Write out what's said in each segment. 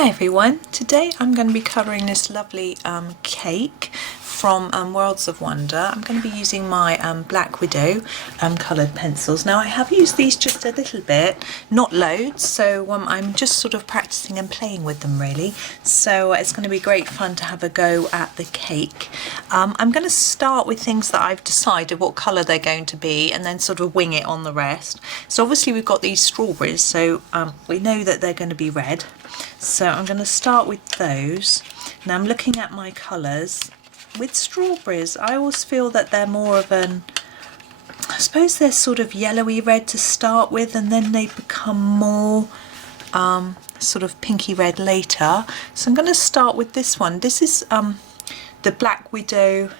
Hi everyone, today I'm going to be colouring this lovely cake from Worlds of Wonder. I'm going to be using my Black Widow coloured pencils. Now I have used these just a little bit, not loads, so I'm just sort of practicing and playing with them really. So it's going to be great fun to have a go at the cake. I'm going to start with things that I've decided what colour they're going to be and then sort of wing it on the rest. So obviously we've got these strawberries, so we know that they're going to be red. So I'm going to start with those. Now I'm looking at my colours. With strawberries, I always feel that they're more of an, I suppose they're sort of yellowy red to start with, and then they become more sort of pinky red later. So I'm going to start with this one. This is the Black Widow.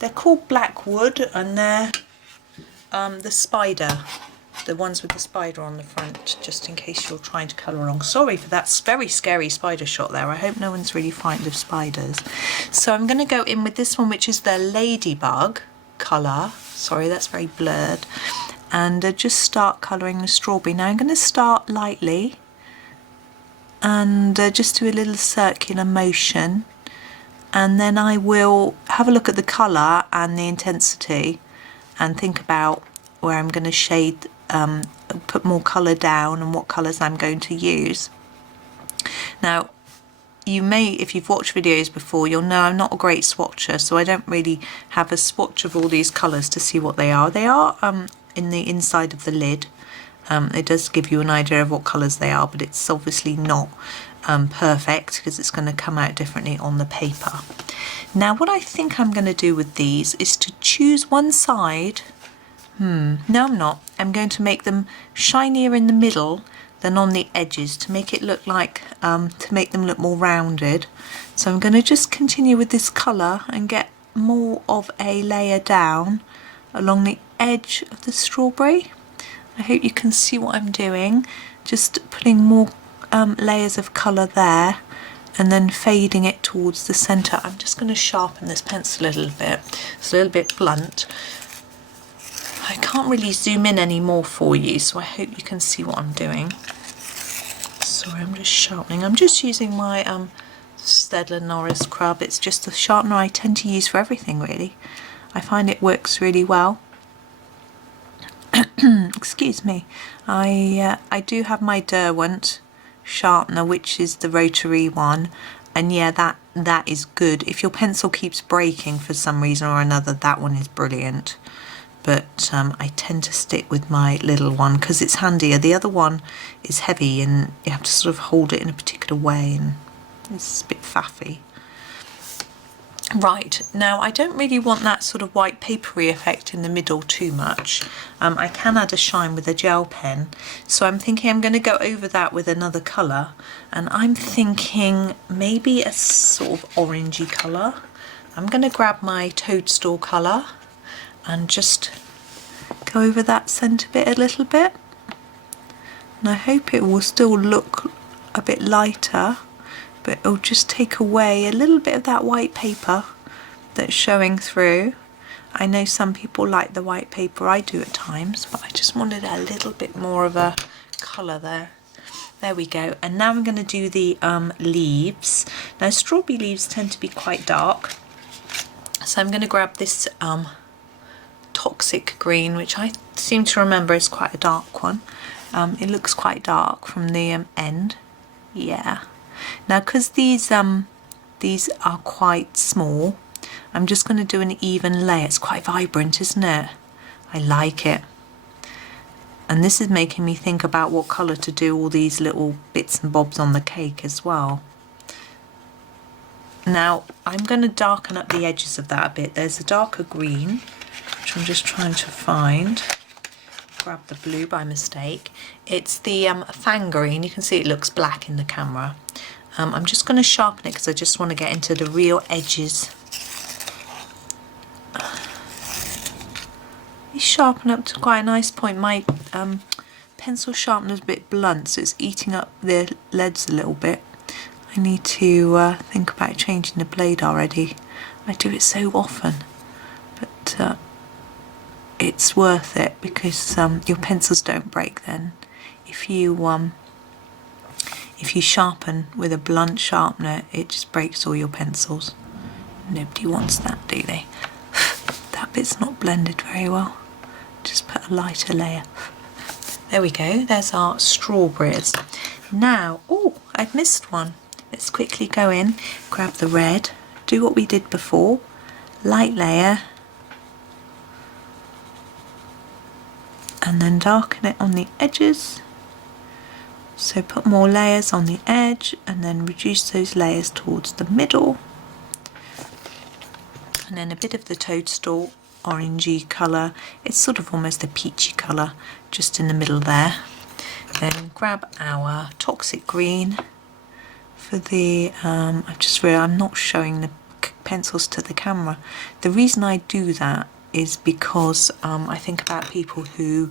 They're called Blackwood, and they're the spider. The ones with the spider on the front, just in case you're trying to colour along. Sorry for that very scary spider shot there. I hope no one's really frightened of spiders. So I'm going to go in with this one, which is the Ladybug colour. Sorry, that's very blurred. And just start colouring the strawberry. Now I'm going to start lightly and just do a little circular motion. And then I will have a look at the colour and the intensity and think about where I'm going to shade, put more colour down and what colours I'm going to use. Now you may, if you've watched videos before, you'll know I'm not a great swatcher, so I don't really have a swatch of all these colours to see what they are. They are in the inside of the lid. It does give you an idea of what colours they are, but it's obviously not perfect because it's going to come out differently on the paper. Now what I think I'm going to do with these is to choose one side. No, I'm not. I'm going to make them shinier in the middle than on the edges to make it look like, to make them look more rounded. So I'm going to just continue with this colour and get more of a layer down along the edge of the strawberry. I hope you can see what I'm doing. Just putting more layers of colour there and then fading it towards the centre. I'm just going to sharpen this pencil a little bit. It's a little bit blunt. I can't really zoom in anymore for you, so I hope you can see what I'm doing. Sorry, I'm just sharpening. I'm just using my Staedtler Noris Crub. It's just the sharpener I tend to use for everything, really. I find it works really well. Excuse me. I do have my Derwent sharpener, which is the rotary one, and yeah, that is good. If your pencil keeps breaking for some reason or another, that one is brilliant. But I tend to stick with my little one because it's handier. The other one is heavy and you have to sort of hold it in a particular way, and it's a bit faffy. Right, now I don't really want that sort of white papery effect in the middle too much. I can add a shine with a gel pen, so I'm thinking I'm going to go over that with another colour, and I'm thinking maybe a sort of orangey colour. I'm going to grab my Toadstool colour and just go over that centre bit a little bit, and I hope it will still look a bit lighter, but it'll just take away a little bit of that white paper that's showing through. I know some people like the white paper, I do at times, but I just wanted a little bit more of a colour there. There we go. And now I'm going to do the leaves. Now strawberry leaves tend to be quite dark, so I'm going to grab this Toxic Green, which I seem to remember is quite a dark one. It looks quite dark from the end. Yeah. Now because these are quite small, I'm just going to do an even layer. It's quite vibrant, isn't it? I like it. And this is making me think about what colour to do all these little bits and bobs on the cake as well. Now I'm going to darken up the edges of that a bit. There's a darker green, which I'm just trying to find. Grab the blue by mistake. It's the Fang Green. You can see it looks black in the camera. I'm just going to sharpen it because I just want to get into the real edges. You sharpen up to quite a nice point. My pencil sharpener is a bit blunt, so it's eating up the leads a little bit. I need to think about changing the blade already. I do it so often, but it's worth it because your pencils don't break then. If if you sharpen with a blunt sharpener, it just breaks all your pencils. Nobody wants that, do they? That bit's not blended very well. Just put a lighter layer. There we go, there's our strawberries. Now, oh, I've missed one. Let's quickly go in, grab the red, do what we did before, light layer, and then darken it on the edges. So put more layers on the edge and then reduce those layers towards the middle. And then a bit of the Toadstool orangey colour. It's sort of almost a peachy colour just in the middle there. Then grab our Toxic Green for the, I've just realised I'm not showing the pencils to the camera. The reason I do that is because I think about people who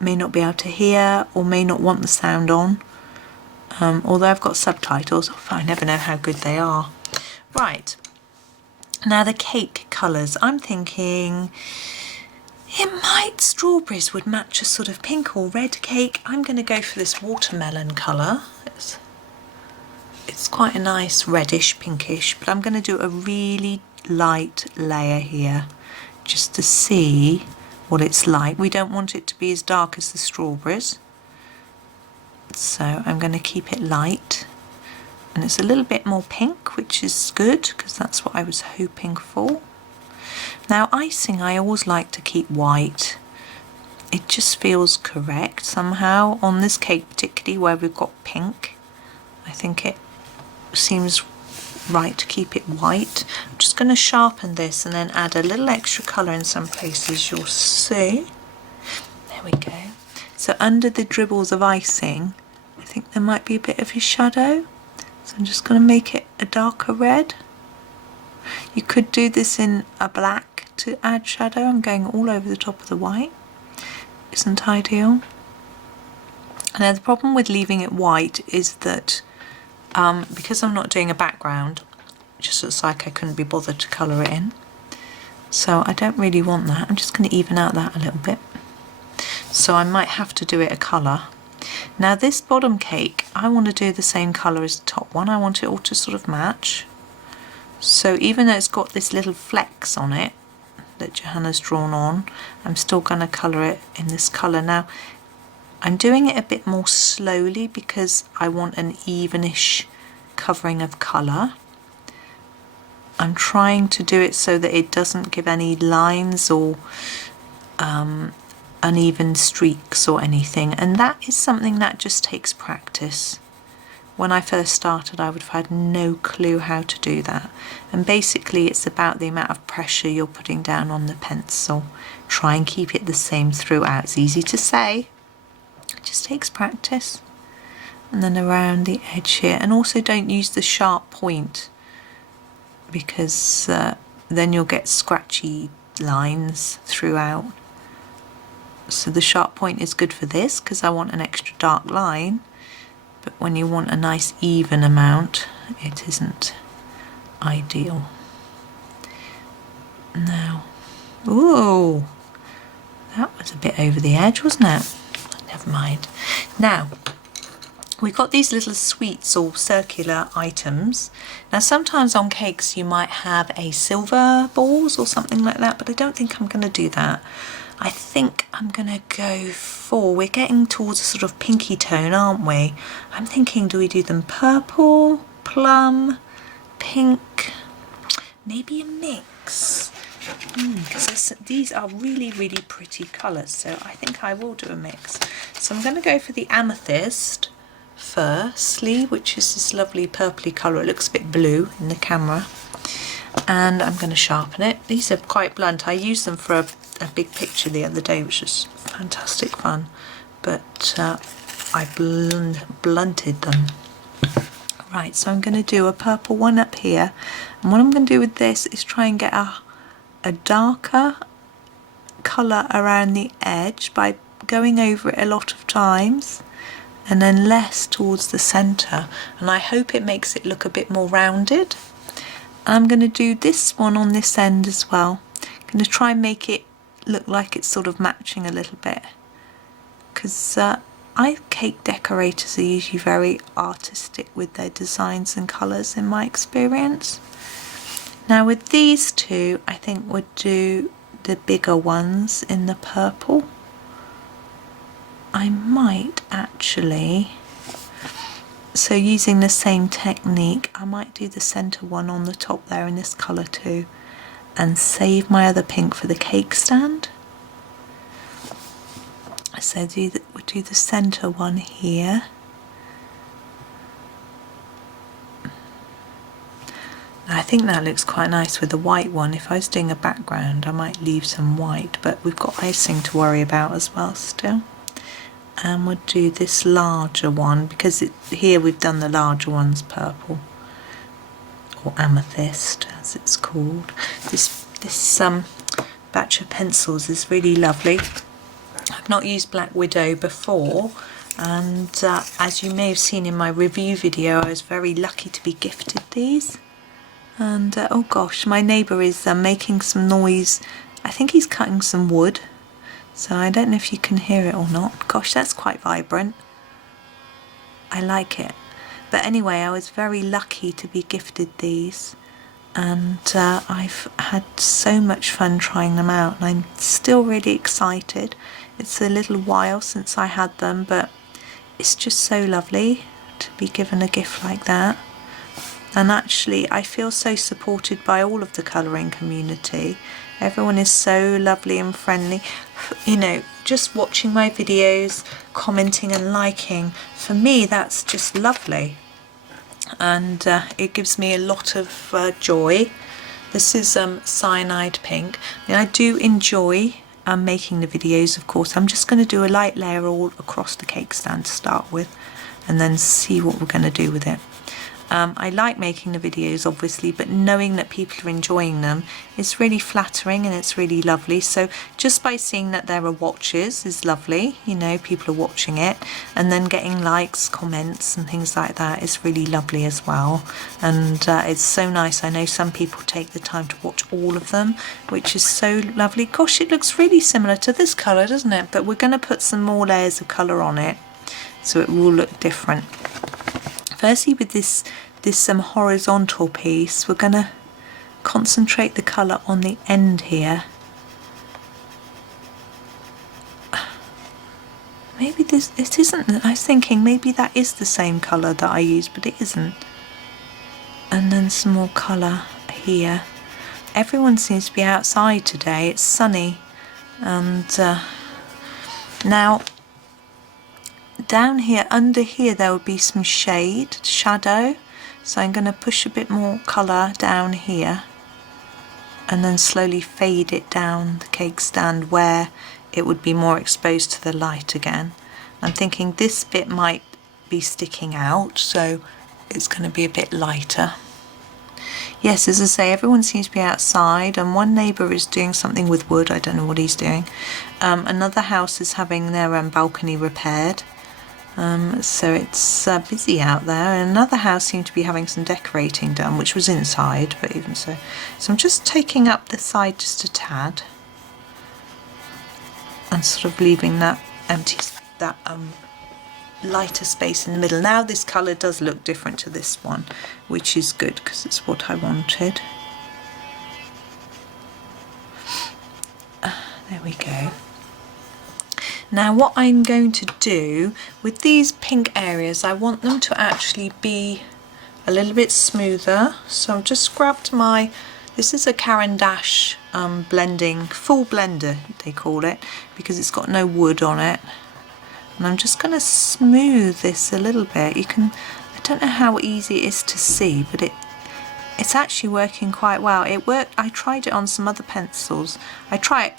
may not be able to hear or may not want the sound on. Although I've got subtitles, I never know how good they are. Right, now the cake colours. I'm thinking strawberries would match a sort of pink or red cake. I'm going to go for this watermelon colour. It's quite a nice reddish pinkish, but I'm going to do a really light layer here just to see what it's like. We don't want it to be as dark as the strawberries, so I'm going to keep it light, and it's a little bit more pink, which is good because that's what I was hoping for. Now icing, I always like to keep white. It just feels correct somehow on this cake, particularly where we've got pink. I think it seems right to keep it white. I'm just going to sharpen this and then add a little extra colour in some places, you'll see. There we go. So under the dribbles of icing, I think there might be a bit of a shadow. So I'm just going to make it a darker red. You could do this in a black to add shadow. I'm going all over the top of the white. Isn't ideal. Now the problem with leaving it white is that because I'm not doing a background, it just looks like I couldn't be bothered to colour it in. So I don't really want that. I'm just going to even out that a little bit. So I might have to do it a colour. Now this bottom cake, I want to do the same colour as the top one. I want it all to sort of match. So even though it's got this little flecks on it that Johanna's drawn on, I'm still going to colour it in this colour. Now I'm doing it a bit more slowly because I want an evenish covering of colour. I'm trying to do it so that it doesn't give any lines or uneven streaks or anything, and that is something that just takes practice. When I first started, I would have had no clue how to do that, and basically it's about the amount of pressure you're putting down on the pencil. Try and keep it the same throughout. It's easy to say, it just takes practice. And then around the edge here, and also don't use the sharp point because then you'll get scratchy lines throughout. So the sharp point is good for this because I want an extra dark line, but when you want a nice even amount, it isn't ideal. Now, ooh, that was a bit over the edge, wasn't it? Never mind. Now, we've got these little sweets or circular items. Now sometimes on cakes you might have a silver balls or something like that, but I don't think I'm going to do that. I think I'm going to go for, we're getting towards a sort of pinky tone, aren't we? I'm thinking, do we do them purple, plum, pink, maybe a mix? Because these are really, really pretty colours, so I think I will do a mix. So I'm going to go for the Amethyst firstly, which is this lovely purpley colour. It looks a bit blue in the camera. And I'm going to sharpen it. These are quite blunt. I used them for a big picture the other day, which was fantastic fun, but I blunted them. Right, so I'm going to do a purple one up here, and what I'm going to do with this is try and get a darker colour around the edge by going over it a lot of times, and then less towards the centre, and I hope it makes it look a bit more rounded. I'm going to do this one on this end as well. I'm going to try and make it look like it's sort of matching a little bit, because cake decorators are usually very artistic with their designs and colours in my experience. Now with these two, I think we'll do the bigger ones in the purple. I might actually, so using the same technique, I might do the centre one on the top there in this colour too, and save my other pink for the cake stand. So we'll do the centre one here. I think that looks quite nice with the white one. If I was doing a background, I might leave some white, but we've got icing to worry about as well still. And we'll do this larger one, because here we've done the larger ones purple, or amethyst as it's called. This batch of pencils is really lovely. I've not used Black Widow before, and as you may have seen in my review video, I was very lucky to be gifted these. And oh gosh, my neighbour is making some noise. I think he's cutting some wood, so I don't know if you can hear it or not. Gosh, that's quite vibrant. I like it. But anyway, I was very lucky to be gifted these, and I've had so much fun trying them out, and I'm still really excited. It's a little while since I had them, but it's just so lovely to be given a gift like that. And actually I feel so supported by all of the colouring community. Everyone is so lovely and friendly. You know, just watching my videos, commenting and liking, for me that's just lovely. And it gives me a lot of joy. This is Cyanide Pink. I mean, I do enjoy making the videos, of course. I'm just going to do a light layer all across the cake stand to start with, and then see what we're going to do with it. I like making the videos obviously, but knowing that people are enjoying them is really flattering and it's really lovely. So just by seeing that there are watchers is lovely, you know, people are watching it, and then getting likes, comments and things like that is really lovely as well. And it's so nice. I know some people take the time to watch all of them, which is so lovely. Gosh, it looks really similar to this colour, doesn't it? But we're going to put some more layers of colour on it so it will look different. Firstly, with this horizontal piece, we're going to concentrate the colour on the end here. Maybe it isn't. I was thinking maybe that is the same colour that I used, but it isn't. And then some more colour here. Everyone seems to be outside today. It's sunny, and now down here, under here, there will be some shadow. So I'm going to push a bit more colour down here and then slowly fade it down the cake stand where it would be more exposed to the light again. I'm thinking this bit might be sticking out, so it's going to be a bit lighter. Yes, as I say, everyone seems to be outside, and one neighbour is doing something with wood. I don't know what he's doing. Another house is having their balcony repaired. So it's busy out there. And another house seemed to be having some decorating done, which was inside, but even so. So I'm just taking up the side just a tad and sort of leaving that empty, that lighter space in the middle. Now this colour does look different to this one, which is good because it's what I wanted. There we go. Now what I'm going to do with these pink areas, I want them to actually be a little bit smoother. So I've just grabbed my, this is a Caran d'Ache blending, full blender they call it, because it's got no wood on it. And I'm just going to smooth this a little bit. You can, I don't know how easy it is to see, but it's actually working quite well. It worked. I tried it on some other pencils.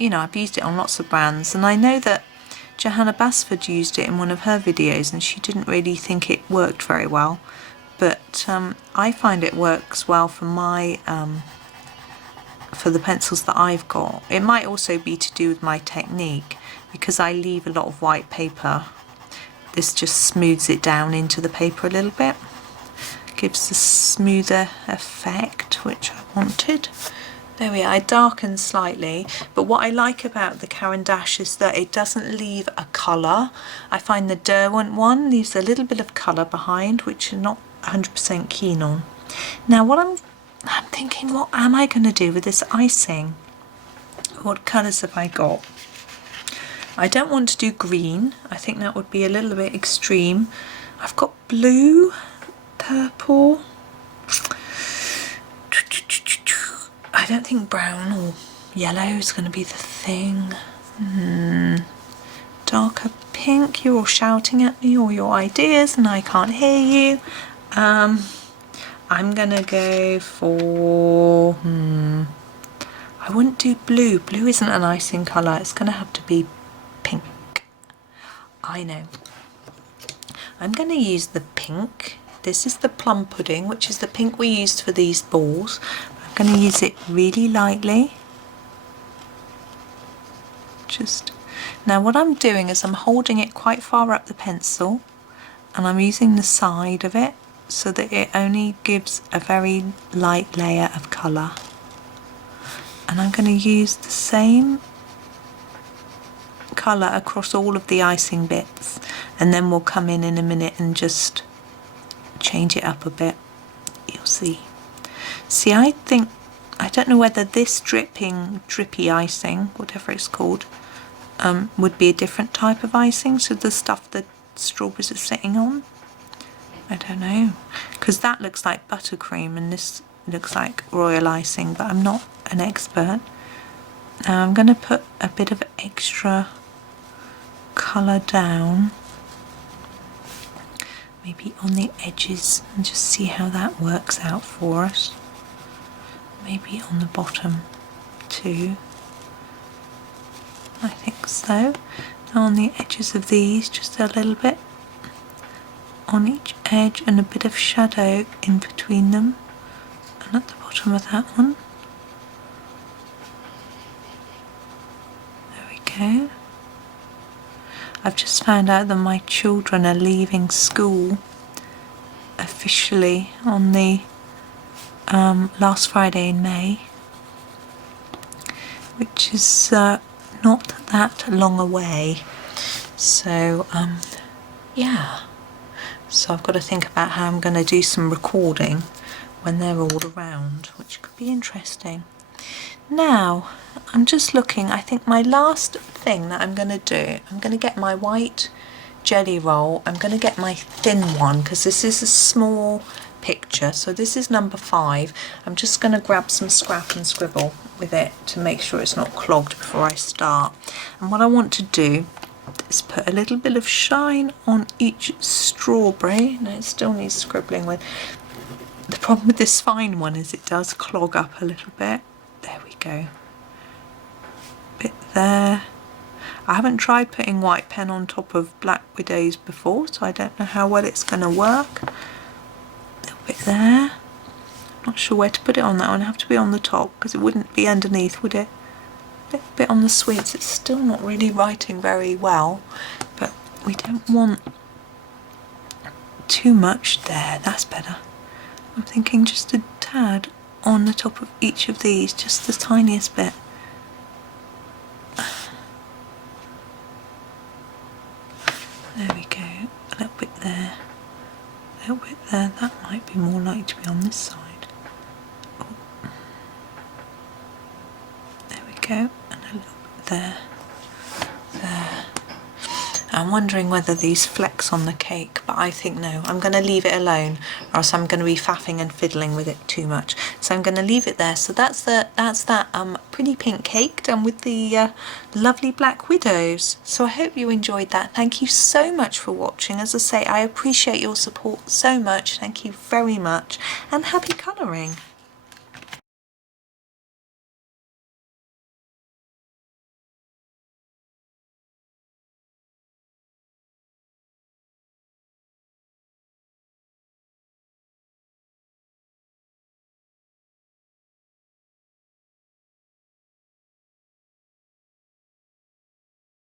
You know, I've used it on lots of brands, and I know that Johanna Basford used it in one of her videos and she didn't really think it worked very well, but I find it works well for my for the pencils that I've got. It might also be to do with my technique, because I leave a lot of white paper. This just smooths it down into the paper a little bit, gives the smoother effect which I wanted. There we are, I darkened slightly, but what I like about the Caran d'Ache is that it doesn't leave a colour. I find the Derwent one leaves a little bit of colour behind, which I'm not 100% keen on. Now what I'm thinking, what am I going to do with this icing? What colours have I got? I don't want to do green, I think that would be a little bit extreme. I've got blue, purple. I don't think brown or yellow is going to be the thing. Darker pink. You're all shouting at me all your ideas and I can't hear you. I'm going to go for... I wouldn't do blue. Blue isn't an icing colour. It's going to have to be pink. I know. I'm going to use the pink. This is the Plum Pudding, which is the pink we used for these balls. I'm going to use it really lightly. Now what I'm doing is I'm holding it quite far up the pencil and I'm using the side of it so that it only gives a very light layer of colour. And I'm going to use the same colour across all of the icing bits, and then we'll come in a minute and just change it up a bit. You'll see. See, I don't know whether this drippy icing, whatever it's called, would be a different type of icing, so the stuff the strawberries are sitting on. I don't know, because that looks like buttercream and this looks like royal icing, but I'm not an expert. Now I'm going to put a bit of extra colour down, maybe on the edges, and just see how that works out for us. Maybe on the bottom too. I think so. Now on the edges of these, just a little bit on each edge and a bit of shadow in between them, and at the bottom of that one. There we go. I've just found out that my children are leaving school officially on the last Friday in May, which is not that long away. So yeah, so I've got to think about how I'm going to do some recording when they're all around, which could be interesting. Now I'm just looking, I think my last thing that I'm going to do, I'm going to get my white jelly roll. I'm going to get my thin one because this is a small picture, so this is number 5. I'm just going to grab some scrap and scribble with it to make sure it's not clogged before I start. And what I want to do is put a little bit of shine on each strawberry. Now it still needs scribbling with. The problem with this fine one is it does clog up a little bit. There we go. Bit there. I haven't tried putting white pen on top of Black Widows before, so I don't know how well it's going to work. A little bit there. Not sure where to put it on that one. It'd have to be on the top because it wouldn't be underneath, would it? A little bit on the sweets. It's still not really writing very well, but we don't want too much there. That's better. I'm thinking just a tad on the top of each of these, just the tiniest bit. There we go, a little bit there, a little bit there. That might be more likely to be on this side. Oh. There we go, and a little bit there, there. I'm wondering whether these flecks on the cake, but I think no, I'm going to leave it alone or else I'm going to be faffing and fiddling with it too much. So I'm going to leave it there. So that's that pretty pink cake done with the lovely Black Widows. So I hope you enjoyed that. Thank you so much for watching. As I say, I appreciate your support so much. Thank you very much, and happy colouring.